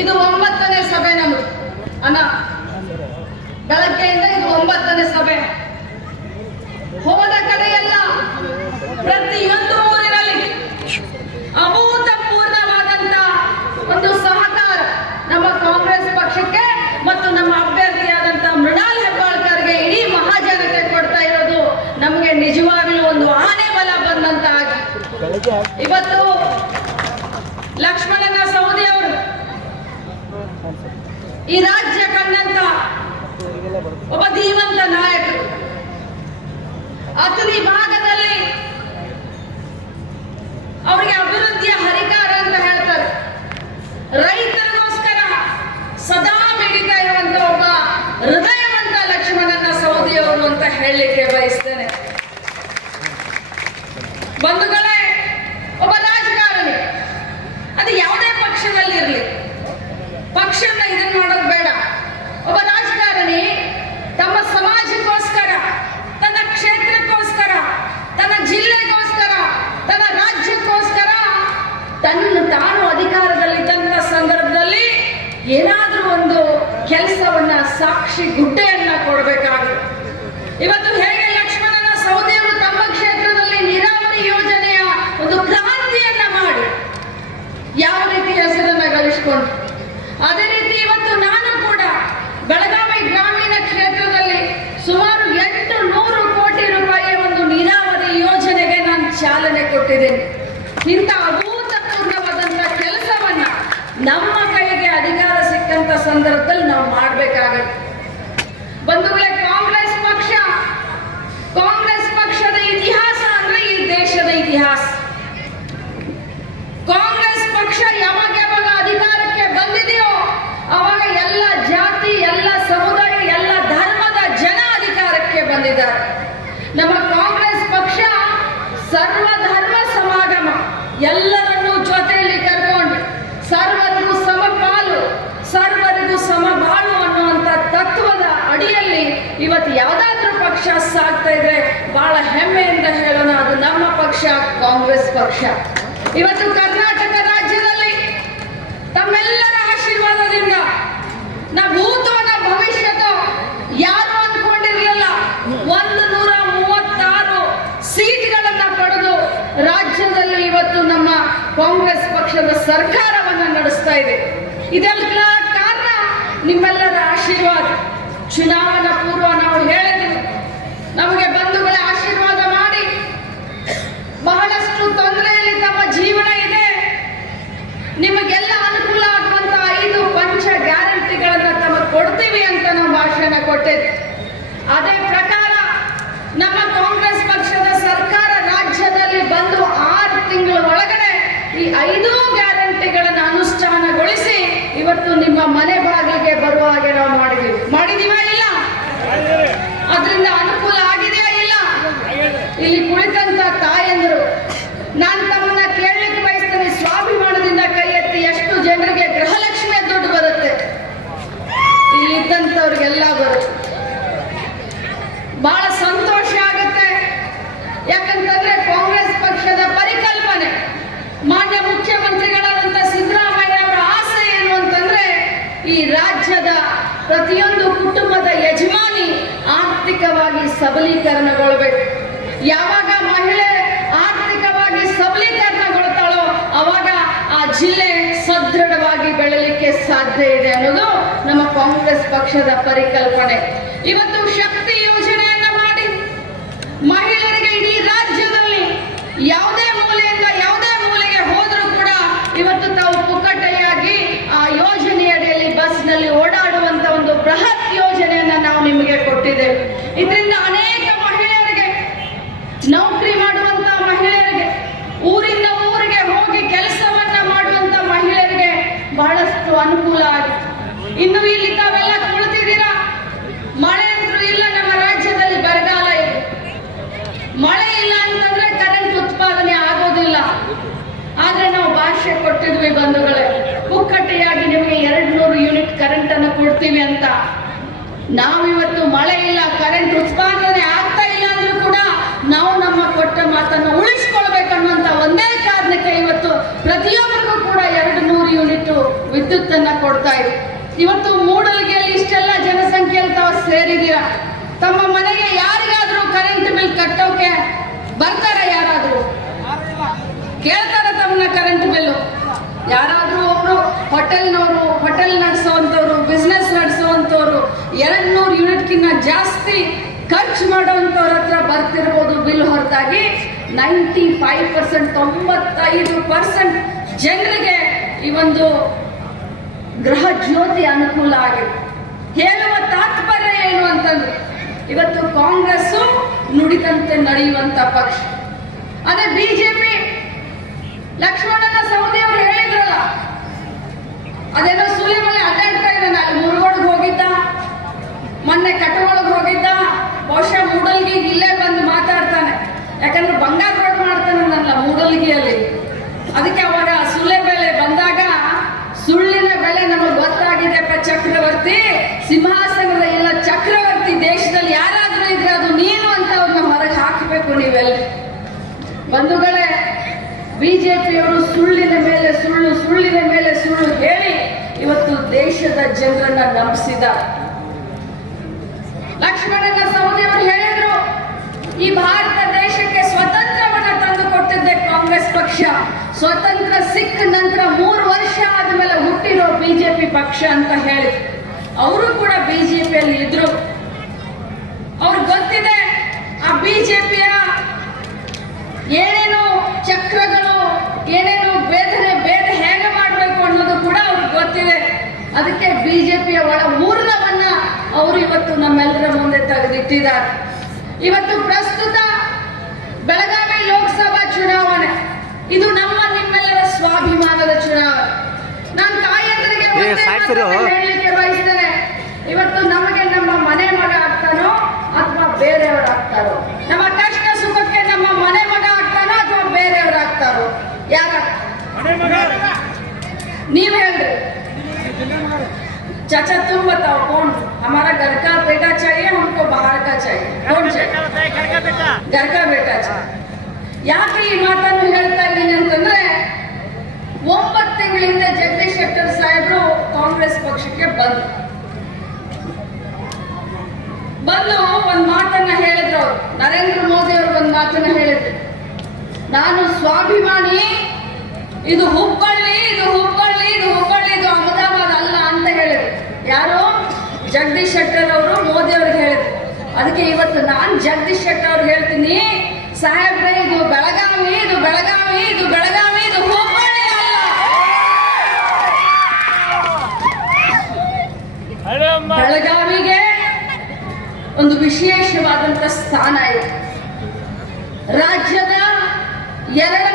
ಇದು ಒಂಬತ್ತನೇ ಸಭೆ ನಮ್ದು. ಅಣ್ಣ, ಬೆಳಗ್ಗೆಯಿಂದ ಇದು ಒಂಬತ್ತನೇ ಸಭೆ. ಹೋದ ಕಡೆಯೆಲ್ಲ ಪ್ರತಿಯೊಂದು ಊರಿನಲ್ಲಿ ಅಭೂತಪೂರ್ಣವಾದಂತ ಒಂದು ಸಹಕಾರ ನಮ್ಮ ಕಾಂಗ್ರೆಸ್ ಪಕ್ಷಕ್ಕೆ ಮತ್ತು ನಮ್ಮ ಅಭ್ಯರ್ಥಿಯಾದಂತ ಮೃಣಾಲ್ ಹೆಬ್ಬಾಳ್ಕರ್ಗೆ ಇಡೀ ಮಹಾಜನತೆ ಕೊಡ್ತಾ ಇರೋದು ನಮಗೆ ನಿಜವಾಗ್ಲೂ ಒಂದು ಆನೆ ಬಲ ಬಂದಂತ ಆಗಿ ಇವತ್ತು ಲಕ್ಷ್ಮಣನ ಸೌದಿ ಅವರು ಈ ರಾಜ್ಯ ಕಂಡಂತ ಒಬ್ಬ ಧೀಮಂತ ನಾಯಕರು. ಅತನಿ ಭಾಗದಲ್ಲಿ ಅವರಿಗೆ ಅಭಿವೃದ್ಧಿಯ ಹರಿಕಾರ ಏನಾದರೂ ಒಂದು ಕೆಲಸವನ್ನ ಸಾಕ್ಷಿ ಗುಡ್ಡೆಯನ್ನ ಕೊಡಬೇಕಾಗುತ್ತೆ ಇವತ್ತು ಹೇಗೆ ಲಕ್ಷ್ಮಣನ ಸೌದೆಯವರು ತಮ್ಮ ಕ್ಷೇತ್ರದಲ್ಲಿ ನೀರಾವರಿ ಯೋಜನೆಯ ಒಂದು ಕ್ರಾಂತಿಯನ್ನ ಮಾಡಿ, ಯಾವ ರೀತಿ ಹೆಸರನ್ನ ಗಳಿಸಿಕೊಂಡು, ಅದೇ ರೀತಿ ಇವತ್ತು ನಾನು ಕೂಡ ಬೆಳಗಾವಿ ಗ್ರಾಮೀಣ ಕ್ಷೇತ್ರದಲ್ಲಿ ಸುಮಾರು ಎಂಟು ನೂರು ಕೋಟಿ ರೂಪಾಯಿಯ ಒಂದು ನೀರಾವರಿ ಯೋಜನೆಗೆ ನಾನು ಚಾಲನೆ ಕೊಟ್ಟಿದ್ದೇನೆ. ಇಂಥ ಸಂದರ್ಭದಲ್ಲಿ ನಾವು ಮಾಡಬೇಕಾಗತ್ತೆ. ಬಂಧುಗಳೇ, ಕಾಂಗ್ರೆಸ್ ಪಕ್ಷ, ಕಾಂಗ್ರೆಸ್ ಪಕ್ಷದ ಇತಿಹಾಸ ಅಂದ್ರೆ ಈ ದೇಶದ ಇತಿಹಾಸ. ಕಾಂಗ್ರೆಸ್ ಪಕ್ಷ ಯಾವಾಗ ಯಾವಾಗ ಅಧಿಕಾರಕ್ಕೆ ಬಂದಿದೆಯೋ, ಅವಾಗ ಎಲ್ಲ ಜಾತಿ, ಎಲ್ಲ ಸಮುದಾಯ, ಎಲ್ಲ ಧರ್ಮದ ಜನ ಅಧಿಕಾರಕ್ಕೆ ಬಂದಿದ್ದಾರೆ. ನಮ್ಮ ಪಕ್ಷ ಇದ್ರೆ ಬಹಳ ಹೆಮ್ಮೆಯಿಂದ ಹೇಳೋಣ, ಅದು ನಮ್ಮ ಪಕ್ಷ, ಕಾಂಗ್ರೆಸ್ ಪಕ್ಷ. ಇವತ್ತು ಕರ್ನಾಟಕ ರಾಜ್ಯದಲ್ಲಿ ತಮ್ಮೆಲ್ಲರ ಆಶೀರ್ವಾದದಿಂದ ನಮ್ಮ ಭೂತವನ ಭವಿಷ್ಯದ ಯಾರು ಅಂದ್ಕೊಂಡಿರ್ಲಿಲ್ಲ? ಒಂದು ನೂರ ಮೂವತ್ತಾರು ಸೀಟ್ಗಳನ್ನ ಪಡೆದು ರಾಜ್ಯದಲ್ಲಿ ಇವತ್ತು ನಮ್ಮ ಕಾಂಗ್ರೆಸ್ ಪಕ್ಷದ ಸರ್ಕಾರವನ್ನ ನಡೆಸ್ತಾ ಇದೆ. ಇದೆಲ್ಲ ಕಾರಣ ನಿಮ್ಮೆಲ್ಲರ ಆಶೀರ್ವಾದ. ಚುನಾವಣಾ ಪೂರ್ವ ನಾವು ಹೇಳಿದ್ವಿ ನಮಗೆ ಬಂಧುಗಳ ಆಶೀರ್ವಾದ ಮಾಡಿ ಬಹಳಷ್ಟು ತೊಂದರೆಯಲ್ಲಿ ತಮ್ಮ ಜೀವನ ಇದೆ ನಿಮಗೆಲ್ಲ ಅನುಕೂಲ ಆಗುವಂತ ಐದು ಪಂಚ ಗ್ಯಾರಂಟಿಗಳನ್ನ ತಮ್ಮ ಕೊಡ್ತೀವಿ ಅಂತ ನಾವು ಭಾಷಣ ಕೊಟ್ಟಿದ್ದೆ ಅದೇ ಪ್ರಕಾರ ನಮ್ಮ ಕಾಂಗ್ರೆಸ್ ಪಕ್ಷದ ಸರ್ಕಾರ ರಾಜ್ಯದಲ್ಲಿ ಬಂದು ಆರು ತಿಂಗಳ ಒಳಗಡೆ ಈ ಐದು ಗ್ಯಾರಂಟಿಗಳನ್ನು ಅನುಷ್ಠಾನಗೊಳಿಸಿ ಇವತ್ತು ನಿಮ್ಮ ಮನೆ ಬಾಗಿಲಿಗೆ ಬರುವ ಹಾಗೆ ನಾವು ಮಾಡಿದೀವಿ ಮಾಡಿದೀವಾ ಇಲ್ಲ ಅದರಿಂದ ಅನುಕೂಲ ಆಗಿದೆಯಾ ಇಲ್ಲ ಇಲ್ಲಿ ಕುಳಿತಂತ ತಾಯಂದರು ನಾನು ತಮ್ಮನ್ನ ಕೇಳಲಿಕ್ಕೆ ಬಯಸ್ತೇನೆ ಸ್ವಾಭಿಮಾನದಿಂದ ಕೈ ಎತ್ತಿ ಎಷ್ಟು ಜನರಿಗೆ ಗೃಹಲಕ್ಷ್ಮಿಯ ದುಡ್ಡು ಬರುತ್ತೆ ಇಲ್ಲಿ ಇದ್ದಂಥವ್ರಿಗೆಲ್ಲ ಬರುತ್ತೆ ಬಹಳ ಸಂತೋಷ ಆಗುತ್ತೆ ಯಾಕಂತಂದ್ರೆ ಕಾಂಗ್ರೆಸ್ ಪಕ್ಷದ ಪರಿಕಲ್ಪನೆ ಮಾನ್ಯ ಮುಖ್ಯಮಂತ್ರಿಗಳಾದಂಥ ಸಿದ್ದರಾಮಯ್ಯ ಅವರ ಆಸೆ ಏನು ಅಂತಂದ್ರೆ ಈ ರಾಜ್ಯದ ಪ್ರತಿಯೊಂದು ಕುಟುಂಬದ ಯಜಮಾನಿ ಆರ್ಥಿಕವಾಗಿ ಸಬಲೀಕರಣಗೊಳ್ಬೇಕು. ಯಾವಾಗ ಮಹಿಳೆ ಆರ್ಥಿಕವಾಗಿ ಸಬಲೀಕರಣಗೊಳ್ತಾಳೋ ಅವಾಗ ಆ ಜಿಲ್ಲೆ ಸದೃಢವಾಗಿ ಬೆಳಲಿಕ್ಕೆ ಸಾಧ್ಯ ಇದೆ ಅನ್ನೋದು ನಮ್ಮ ಕಾಂಗ್ರೆಸ್ ಪಕ್ಷದ ಪರಿಕಲ್ಪನೆ. ಇವತ್ತು ಶಕ್ತಿ ಯೋಜನೆಯನ್ನ ಮಾಡಿ ಮಹಿಳೆಯರಿಗೆ ಇಡೀ ರಾಜ್ಯದಲ್ಲಿ ಯಾವುದೇ ಮೂಲೆಯಿಂದ ಯಾವುದೇ ಮೂಲೆಗೆ ಹೋದರೂ ಕೂಡ ಇವತ್ತು ತಾವು ಪುಕ್ಕಟೆಯಾಗಿ ಆ ಯೋಜನೆಯಡಿಯಲ್ಲಿ ಬಸ್ನಲ್ಲಿ ಓಡಾಡುವಂತ ಒಂದು ಬೃಹತ್ ಯೋಜನೆಯನ್ನ ನಾವು ನಿಮಗೆ ಕೊಟ್ಟಿದ್ದೇವೆ ಇದರಿಂದ ಅನೇಕ ಮಹಿಳೆಯರಿಗೆ ನೌಕರಿ ಮಾಡುವಂತ ಮಹಿಳೆಯರಿಗೆ ಊರಿಂದ ಊರಿಗೆ ಹೋಗಿ ಕೆಲಸವನ್ನ ಮಾಡುವಂತ ಮಹಿಳೆಯರಿಗೆ ಬಹಳಷ್ಟು ಅನುಕೂಲ ಆಗಿದೆ ಇನ್ನು ಇಲ್ಲಿ ತಾವೆಲ್ಲ ಕುಳಿತಿದ್ದೀರಾ ಮಳೆ ಅಂತೂ ಇಲ್ಲ ನಮ್ಮ ರಾಜ್ಯದಲ್ಲಿ ಬರಗಾಲ ಇದೆ ಮಳೆ ಇಲ್ಲ ಅಂತಂದ್ರೆ ಕರೆಂಟ್ ಉತ್ಪಾದನೆ ಆಗೋದಿಲ್ಲ ಆದ್ರೆ ನಾವು ಭಾಷೆ ಕೊಟ್ಟಿದ್ವಿ ಬಂಧುಗಳೇ. ಪುಕ್ಕಟ್ಟೆಯಾಗಿ ನಿಮಗೆ ಎರಡ್ ನೂರು ಯೂನಿಟ್ ಕರೆಂಟ್ ಅನ್ನು ಕೊಡ್ತೀವಿ ಅಂತ. ನಾವಿವತ್ತು ಮಳೆ ಇಲ್ಲ, ಕರೆಂಟ್ ಉತ್ಪಾದನೆ ಆಗ್ತಾ ಇಲ್ಲ ಅಂದ್ರೂ ಕೂಡ ನಾವು ನಮ್ಮ ಕೊಟ್ಟ ಮಾತನ್ನು ಉಳಿಸ್ಕೊಳ್ಬೇಕನ್ನುವಂತ ಒಂದೇ ಕಾರಣಕ್ಕೆ ಇವತ್ತು ಪ್ರತಿಯೊಬ್ಬರಿಗೂ ಕೂಡ ಎರಡು ನೂರು ಯೂನಿಟ್ ವಿದ್ಯುತ್ ಅನ್ನ ಕೊಡ್ತಾ ಇದೆ ಇವತ್ತು ಮೂಡಲ್ಗೆಯಲ್ಲಿ ಇಷ್ಟೆಲ್ಲ ಜನಸಂಖ್ಯೆಯಲ್ಲಿ ತಾವು ಸೇರಿದೀರ ತಮ್ಮ ಮನೆಗೆ ಯಾರಿಗಾದ್ರೂ ಕರೆಂಟ್ ಬಿಲ್ ಕಟ್ಟೋಕೆ ಜಾಸ್ತಿ ಖರ್ಚು ಮಾಡೋಂಥವ್ರ ಹತ್ರ ಬರ್ತಿರ್ಬೋದು ಬಿಲ್ ಹೊರತಾಗಿ ನೈಂಟಿ ಫೈವ್ ಪರ್ಸೆಂಟ್, ತೊಂಬತ್ತೈದು ಪರ್ಸೆಂಟ್ ಜನರಿಗೆ ಈ ಒಂದು ಗೃಹ ಜ್ಯೋತಿ ಅನುಕೂಲ ಆಗಿದೆ. ಹೇಳುವ ತಾತ್ಪರ್ಯ ಏನು ಅಂತಂದ್ರೆ, ಇವತ್ತು ಕಾಂಗ್ರೆಸ್ ನುಡಿದಂತೆ ನಡೆಯುವಂತ ಪಕ್ಷ. ಅದೇ ಬಿಜೆಪಿ, ಲಕ್ಷ್ಮಣನ ಸೌದಿ ಅವರು ಹೇಳಿದ್ರಲ್ಲ, ಅದೇನೋ ಮೇಲೆ ಅಡ್ಡಾಡ್ತಾ ಇದ್ದಾನೆ ಅಲ್ಲಿ ಮುರುಗೋಡ್ಗೆ ಹೋಗಿದ್ದ, ಮೊನ್ನೆ ಬಹುಶಃ ಮೂಡಲ್ಗಿ ಇಲ್ಲೇ ಬಂದು ಮಾತಾಡ್ತಾನೆ. ಯಾಕಂದ್ರೆ ಬಂಗಾರ ಮಾಡ್ತಾನೆ ನನ್ನ ಮೂಡಲ್ಗಿಯಲ್ಲಿ. ಅದಕ್ಕೆ ಅವಾಗ ಸುಳ್ಳೆ ಬೆಲೆ ಬಂದಾಗ ಸುಳ್ಳಿನ ಬೆಲೆ ನಮಗೆ ಗೊತ್ತಾಗಿದೆಪ್ಪ ಚಕ್ರವರ್ತಿ. ಸಿಂಹಾಸನದ ಇಲ್ಲ, ಚಕ್ರವರ್ತಿ ದೇಶದಲ್ಲಿ ಯಾರಾದ್ರೂ ಇದ್ರೆ ಅದು ನೀನು ಅಂತ ಅವ್ರನ್ನ ಹೊರಗೆ ಹಾಕಬೇಕು ನೀವೆಲ್ಲ. ಬಂಧುಗಳೇ, ಬಿಜೆಪಿಯವರು ಸುಳ್ಳಿನ ಮೇಲೆ ಸುಳ್ಳು, ಸುಳ್ಳಿನ ಮೇಲೆ ಸುಳ್ಳು ಹೇಳಿ ಇವತ್ತು ದೇಶದ ಜನರನ್ನ ನಂಬಿಸಿದ ಲಕ್ಷ್ಮಣನ ಸಹೋದರಿಯವರು ಹೇಳಿದ್ರು ಈ ಭಾರತ ದೇಶಕ್ಕೆ ಸ್ವತಂತ್ರವನ್ನ ತಂದು ಕೊಟ್ಟಿದ್ದೆ ಕಾಂಗ್ರೆಸ್ ಪಕ್ಷ. ಸ್ವತಂತ್ರ ಸಿಕ್ಕ ನಂತರ ಮೂರು ವರ್ಷ ಆದ್ಮೇಲೆ ಹುಟ್ಟಿರೋ ಬಿಜೆಪಿ ಪಕ್ಷ ಅಂತ ಹೇಳಿ. ಅವರು ಕೂಡ ಬಿಜೆಪಿಯಲ್ಲಿ ಇದ್ರು. ಅವ್ರಿಗೆ ಗೊತ್ತಿದೆ, ಆ ಬಿಜೆಪಿಯ ಏನೇನು ಚಕ್ರಗಳು, ಏನೇನು ಬೇಧನೆ ಬೇದ ಹೇಗೆ ಮಾಡಬೇಕು ಅನ್ನೋದು ಕೂಡ ಅವ್ರಿಗೆ ಗೊತ್ತಿದೆ. ಅದಕ್ಕೆ ಬಿಜೆಪಿಯ ಒಳ ಮೂರ್ಣವನ್ನ ಅವರು ಇವತ್ತು ನಮ್ಮೆಲ್ಲರ ಮುಂದೆ ತೆಗೆದಿಟ್ಟಿದ್ದಾರೆ. ಇವತ್ತು ಪ್ರಸ್ತುತ ಬೆಳಗಾವಿ ಲೋಕಸಭಾ ಚುನಾವಣೆ ಇದು ನಮ್ಮ ನಿಮ್ಮೆಲ್ಲರ ಸ್ವಾಭಿಮಾನದ ಚುನಾವಣೆ ನಾನು ತಾಯಂದ್ರಿಗೆ ಏ, ಒಂದೇ ಸಾಕ್ ಸರಿ. ಮಾತನ್ನ ಹೇಳಲಿಕ್ಕೆ ಬಯಸ್ತೇನೆ ಇವತ್ತು ನಮಗೆ ನಮ್ಮ ಮನೆ ಮಗ ಆಗ್ತಾನೋ ಅಥವಾ ಬೇರೆಯವರು ಆಗ್ತಾರೋ ನಮ್ಮ ಕಷ್ಟ ಸುಖಕ್ಕೆ ನಮ್ಮ ಮನೆ ಮಗ ಆಗ್ತಾನೋ ಅಥವಾ ಬೇರೆಯವರು ಆಗ್ತಾರೋ ಯಾರ ನೀವ್ ಹೇಳ್ರಿ चाचा तुम बताओ कौन हमारा घर का बेटा चाहिए हमको बाहर का चाहिए कौन चाहिए घर का बेटा चाहिए ಯಾಕೆ ಈ ಮಾತನ್ನು ಹೇಳ್ತಾ ಇದ್ದೀನಿ ಅಂತಂದ್ರೆ ಒಂಬತ್ತು ತಿಂಗಳಿಂದ ಜಗದೀಶ್ ಶೆಟ್ಟರ್ ಸಾಹೇಬರು ಕಾಂಗ್ರೆಸ್ ಪಕ್ಷಕ್ಕೆ ಬಂದ್ರು. ಬಂದು ಒಂದ್ ಮಾತನ್ನ ಹೇಳಿದ್ರು ಅವ್ರು. ನರೇಂದ್ರ ಮೋದಿ ಅವರು ಒಂದ್ ಮಾತನ್ನ ಹೇಳಿದ್ರು. ನಾನು ಸ್ವಾಭಿಮಾನಿ, ಇದು ಹುಬ್ಬಳ್ಳಿ ಇದು ಹುಬ್ಬಳ್ಳಿ ಇದು ಹುಬ್ಬಳ್ಳಿ, ಇದು ಅಹಮದಾಬಾದ್ ಅಲ್ಲ ಅಂತ ಹೇಳಿದ್ರು. ಯಾರು? ಜಗದೀಶ್ ಶೆಟ್ಟರ್ ಅವರು, ಮೋದಿ ಅವ್ರಿಗೆ ಹೇಳಿದ್ರು. ಅದಕ್ಕೆ ಇವತ್ತು ನಾನು ಜಗದೀಶ್ ಶೆಟ್ಟರ್ ಅವ್ರಿಗೆ ಹೇಳ್ತೀನಿ, ಸಾಹೇಬ್ರೆ, ಇದು ಬೆಳಗಾವಿ ಬೆಳಗಾವಿಗೆ ಒಂದು ವಿಶೇಷವಾದಂತ ಸ್ಥಾನ ಇದೆ. ರಾಜ್ಯದ ಎರಡನೇ